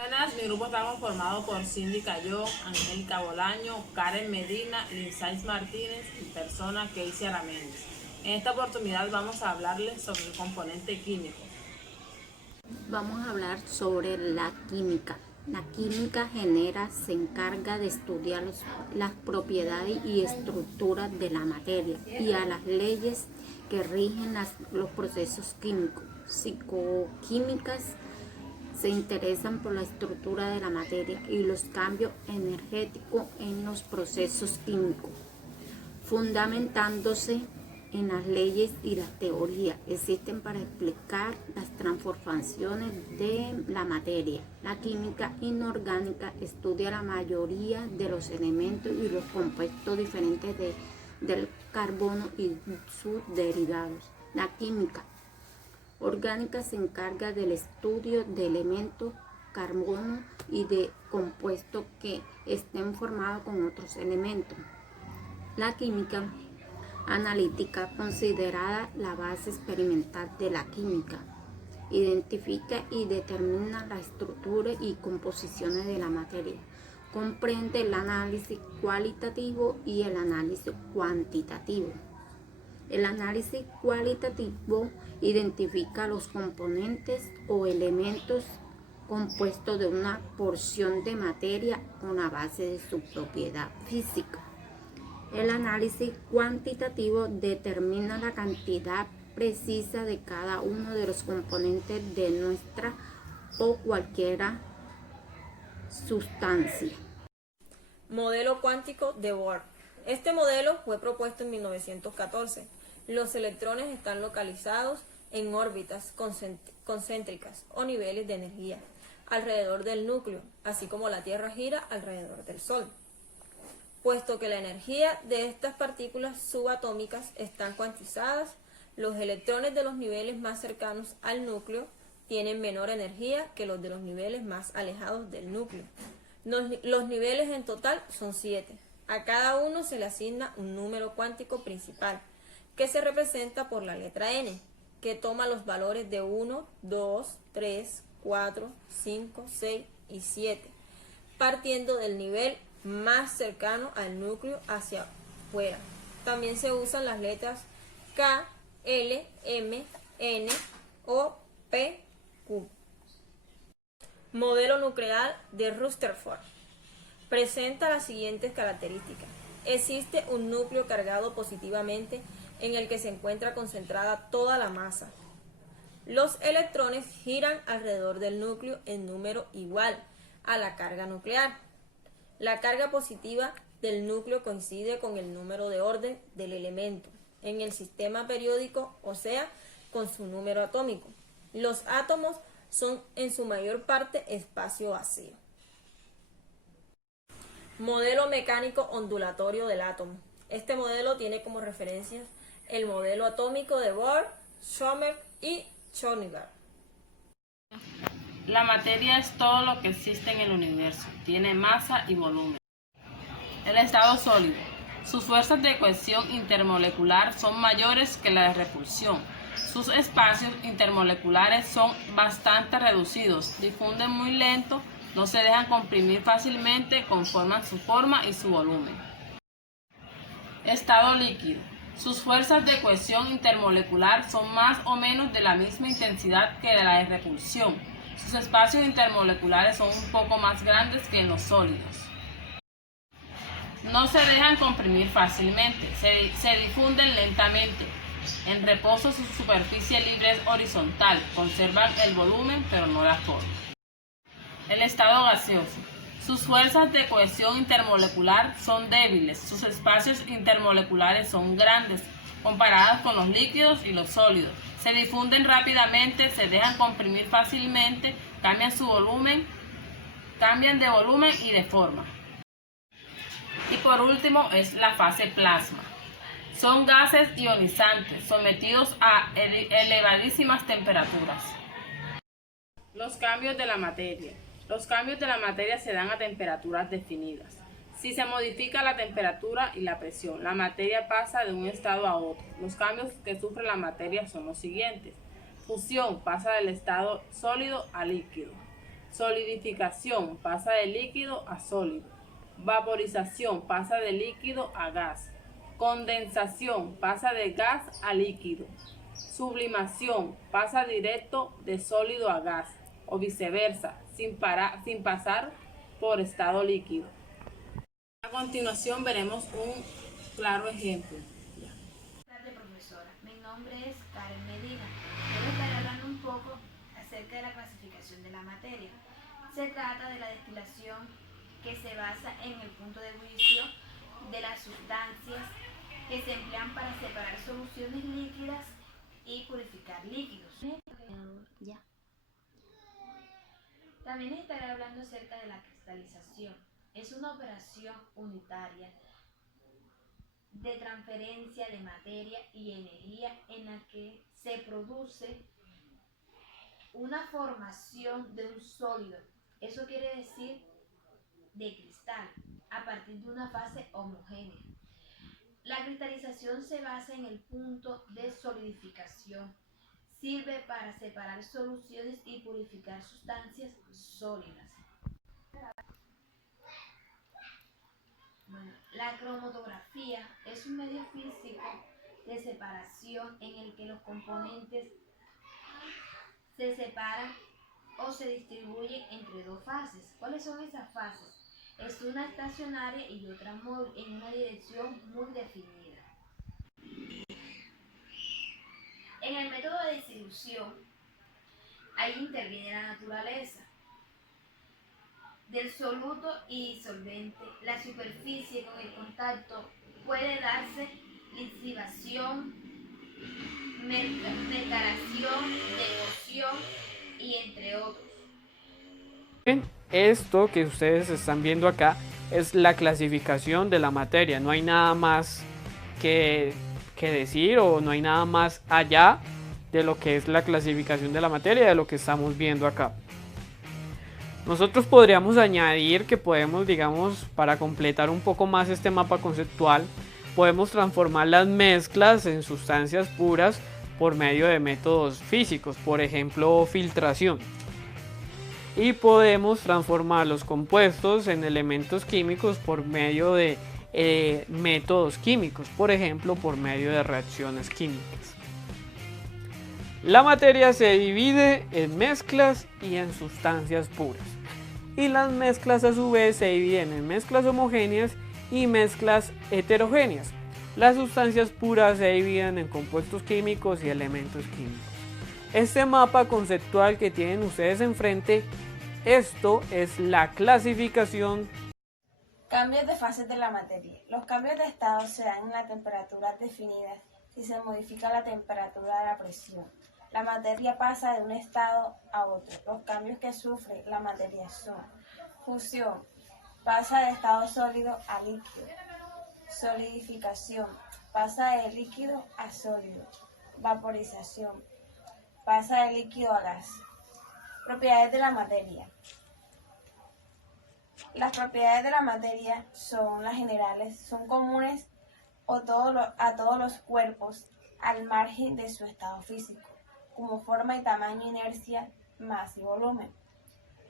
Buenas, mi grupo está conformado por Cindy Cayón, Angélica Bolaño, Karen Medina, Lindsay Martínez y persona Keisy Méndez. En esta oportunidad vamos a hablarles sobre el componente químico. Vamos a hablar sobre la química. La química se encarga de estudiar las propiedades y estructuras de la materia y a las leyes que rigen los procesos químicos. Psicoquímicas se interesan por la estructura de la materia y los cambios energéticos en los procesos químicos, fundamentándose en las leyes y las teorías existen para explicar las transformaciones de la materia. La química inorgánica estudia la mayoría de los elementos y los compuestos diferentes del carbono y sus derivados. La química orgánica se encarga del estudio de elementos, carbono y de compuestos que estén formados con otros elementos. La química analítica, considerada la base experimental de la química, identifica y determina la estructura y composiciones de la materia. Comprende el análisis cualitativo y el análisis cuantitativo. El análisis cualitativo identifica los componentes o elementos compuestos de una porción de materia con la base de su propiedad física. El análisis cuantitativo determina la cantidad precisa de cada uno de los componentes de nuestra o cualquiera sustancia. Modelo cuántico de Bohr. Este modelo fue propuesto en 1914. Los electrones están localizados en órbitas concéntricas o niveles de energía alrededor del núcleo, así como la Tierra gira alrededor del Sol. Puesto que la energía de estas partículas subatómicas están cuantizadas, los electrones de los niveles más cercanos al núcleo tienen menor energía que los de los niveles más alejados del núcleo. Los niveles en total son 7. A cada uno se le asigna un número cuántico principal, que se representa por la letra n, que toma los valores de 1, 2, 3, 4, 5, 6 y 7, partiendo del nivel más cercano al núcleo hacia afuera. También se usan las letras K, L, M, N, O, P, Q. Modelo nuclear de Rutherford. Presenta las siguientes características. Existe un núcleo cargado positivamente en el que se encuentra concentrada toda la masa. Los electrones giran alrededor del núcleo en número igual a la carga nuclear. La carga positiva del núcleo coincide con el número de orden del elemento en el sistema periódico, o sea, con su número atómico. Los átomos son en su mayor parte espacio vacío. Modelo mecánico ondulatorio del átomo. Este modelo tiene como referencias el modelo atómico de Bohr, Schomer y Schrödinger. La materia es todo lo que existe en el universo, tiene masa y volumen. El estado sólido. Sus fuerzas de cohesión intermolecular son mayores que la de repulsión. Sus espacios intermoleculares son bastante reducidos, difunden muy lento, no se dejan comprimir fácilmente, conforman su forma y su volumen. Estado líquido. Sus fuerzas de cohesión intermolecular son más o menos de la misma intensidad que la de repulsión. Sus espacios intermoleculares son un poco más grandes que en los sólidos. No se dejan comprimir fácilmente, se difunden lentamente. En reposo su superficie libre es horizontal, conservan el volumen pero no la forma. El estado gaseoso. Sus fuerzas de cohesión intermolecular son débiles, sus espacios intermoleculares son grandes, comparados con los líquidos y los sólidos. Se difunden rápidamente, se dejan comprimir fácilmente, cambian de volumen y de forma. Y por último es la fase plasma. Son gases ionizantes, sometidos a elevadísimas temperaturas. Los cambios de la materia. Los cambios de la materia se dan a temperaturas definidas. Si se modifica la temperatura y la presión, la materia pasa de un estado a otro. Los cambios que sufre la materia son los siguientes. Fusión, pasa del estado sólido a líquido. Solidificación, pasa de líquido a sólido. Vaporización, pasa de líquido a gas. Condensación, pasa de gas a líquido. Sublimación, pasa directo de sólido a gas o viceversa, sin pasar por estado líquido. A continuación veremos un claro ejemplo. Buenas tardes, profesora. Mi nombre es Karen Medina. Voy a estar hablando un poco acerca de la clasificación de la materia. Se trata de la destilación que se basa en el punto de ebullición de las sustancias que se emplean para separar soluciones líquidas y purificar líquidos. Ya. También estaré hablando acerca de la cristalización. Es una operación unitaria de transferencia de materia y energía en la que se produce una formación de un sólido. Eso quiere decir de cristal, a partir de una fase homogénea. La cristalización se basa en el punto de solidificación. Sirve para separar soluciones y purificar sustancias sólidas. Bueno, la cromatografía es un medio físico de separación en el que los componentes se separan o se distribuyen entre dos fases. ¿Cuáles son esas fases? Es una estacionaria y otra móvil en una dirección muy definida. En el método de distribución, ahí interviene la naturaleza del soluto y disolvente. La superficie con el contacto puede darse lisivación, mercaración, deposición y entre otros. Esto que ustedes están viendo acá es la clasificación de la materia. No hay nada más que decir, o no hay nada más allá de lo que es la clasificación de la materia, de lo que estamos viendo acá. Nosotros podríamos añadir que podemos, digamos, para completar un poco más este mapa conceptual, podemos transformar las mezclas en sustancias puras por medio de métodos físicos, por ejemplo, filtración. Y podemos transformar los compuestos en elementos químicos por medio de métodos químicos, por ejemplo, por medio de reacciones químicas. La materia se divide en mezclas y en sustancias puras. Y las mezclas a su vez se dividen en mezclas homogéneas y mezclas heterogéneas. Las sustancias puras se dividen en compuestos químicos y elementos químicos. Este mapa conceptual que tienen ustedes enfrente, esto es la clasificación. Cambios de fases de la materia. Los cambios de estado se dan en las temperaturas definidas si se modifica la temperatura de la presión. La materia pasa de un estado a otro. Los cambios que sufre la materia son: fusión, pasa de estado sólido a líquido; solidificación, pasa de líquido a sólido; vaporización, pasa de líquido a gas. Propiedades de la materia. Las propiedades de la materia son las generales, son comunes a todos los cuerpos al margen de su estado físico, como forma y tamaño, inercia, masa y volumen.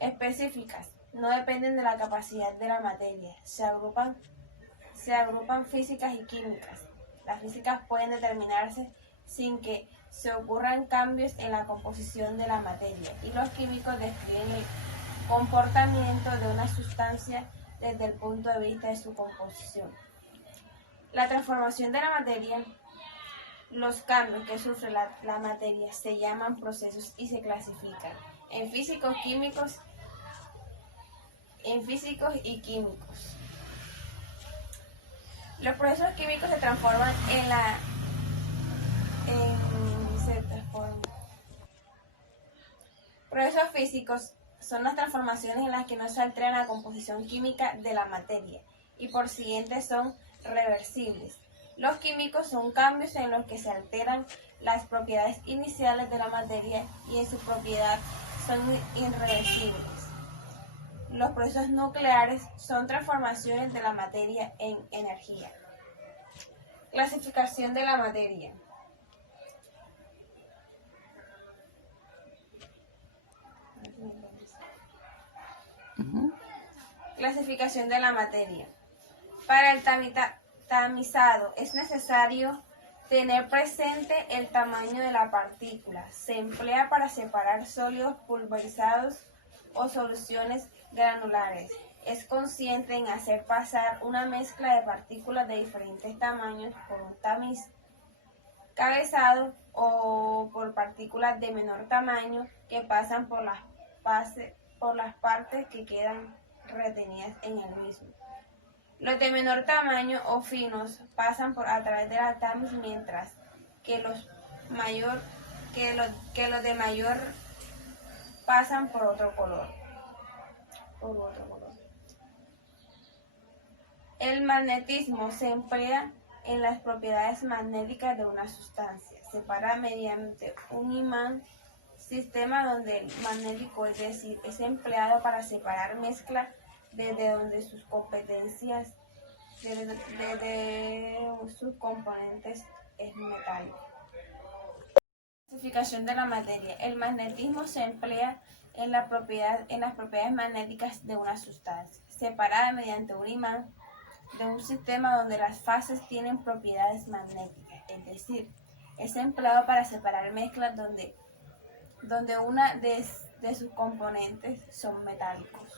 Específicas, no dependen de la capacidad de la materia, se agrupan físicas y químicas. Las físicas pueden determinarse sin que se ocurran cambios en la composición de la materia, y los químicos describen el comportamiento de una sustancia desde el punto de vista de su composición. La transformación de la materia. Los cambios que sufre la materia se llaman procesos y se clasifican en físicos y químicos. Los procesos químicos se transforman Procesos físicos son las transformaciones en las que no se altera la composición química de la materia y por siguiente son reversibles. Los químicos son cambios en los que se alteran las propiedades iniciales de la materia y en su propiedad son irreversibles. Los procesos nucleares son transformaciones de la materia en energía. Clasificación de la materia. Clasificación de la materia. Para el tamizado es necesario tener presente el tamaño de la partícula. Se emplea para separar sólidos pulverizados o soluciones granulares. Es consciente en hacer pasar una mezcla de partículas de diferentes tamaños por un tamiz cabezado o por partículas de menor tamaño que pasan por las partes que quedan retenidas en el mismo. Los de menor tamaño o finos pasan a través de la tamiz, mientras que los de mayor pasan por otro color. El magnetismo se emplea en las propiedades magnéticas de una sustancia. Separa mediante un imán, sistema donde el magnético, es decir, es empleado para separar mezcla desde donde sus componentes es metálico. Clasificación de la materia. El magnetismo se emplea en las propiedades magnéticas de una sustancia, separada mediante un imán de un sistema donde las fases tienen propiedades magnéticas, es decir, es empleado para separar mezclas donde una de sus componentes son metálicos.